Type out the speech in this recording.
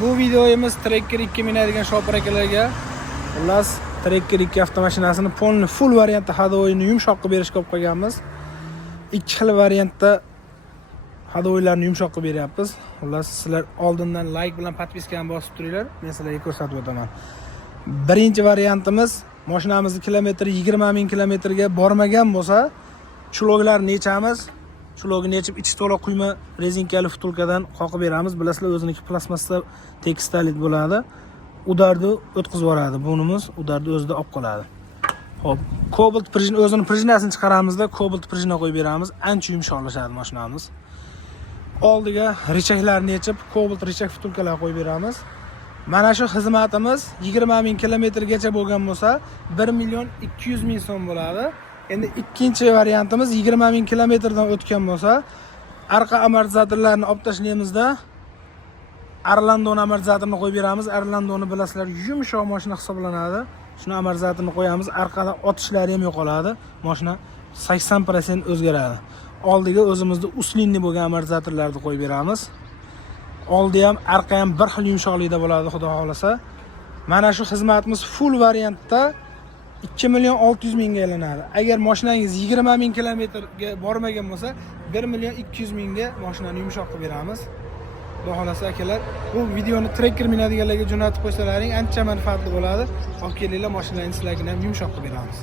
Bu videomiz Tracker 2 minadigan shopper akalarga. Xullas, Tracker 2 avtomashinasini full variantda hadovoyini yumshoq qilib berishga olib qolganmiz. Ikki xil variantda hadovoylarni yumshoq qilib beryapmiz. Xullas, sizlar oldindan like bilan podpiskani bosib turinglar. Men sizlarga ko'rsatib o'taman. Birinchi variantimiz mashinamizning kilometri 20 ming kilometrga bormagan bo'lsa, chuloglar nechamiz? Chulogini yechib ichi to'la quyma rezinkali vtulkadan qoqib beramiz. Bilasizlar, o'ziniki plastmassa tekstalit bo'ladi. Udarni o'tkazib yuboradi. Bunimiz udarni o'zida olib qoladi. Xo'p, Cobalt prijin o'zini prijinasini chiqaramizda, Cobalt prijina qo'yib beramiz. Ancha yumshoqlashadi mashinamiz. Oldiga richaklarni yechib, Cobalt richak vtulkalar qo'yib beramiz. Mana shu xizmatimiz 20 ming kilometrgacha bo'lgan bo'lsa, 1 million 200 ming so'm bo'ladi. Endi ikkinchi variantimiz 20 ming kilometrdan o'tgan bo'lsa, arqa amortizatorlarni olib tashlaymizda, Arlandon amortizatorini qo'yib beramiz. Arlandonni bilasizlar, yumshoq mashina hisoblanadi. Shuni amortizatorini qo'yamiz, arqada otishlari ham yo'qoladi. Mashina 80% o'zgaradi. Oldiga o'zimizda uslinni bo'lgan amortizatorlarni qo'yib beramiz. Oldi ham, arqa ham bir xil yumshoqlikda bo'ladi, xudo xolasa. Mana shu xizmatimiz full variantda 2 million 600 mingga aylanadi. Agar mashinangiz 20 ming kilometrga bormagan bo'lsa, 1 million 200 mingga mashinani yumshoq qilib beramiz. Xudo xolasa akalar, bu videoni Tracker minadiganlarga jo'natib qo'ysalaring ancha manfaatli bo'ladi. Olib kelinglar, mashinangizni sizlarga ham yumshoq qilib beramiz.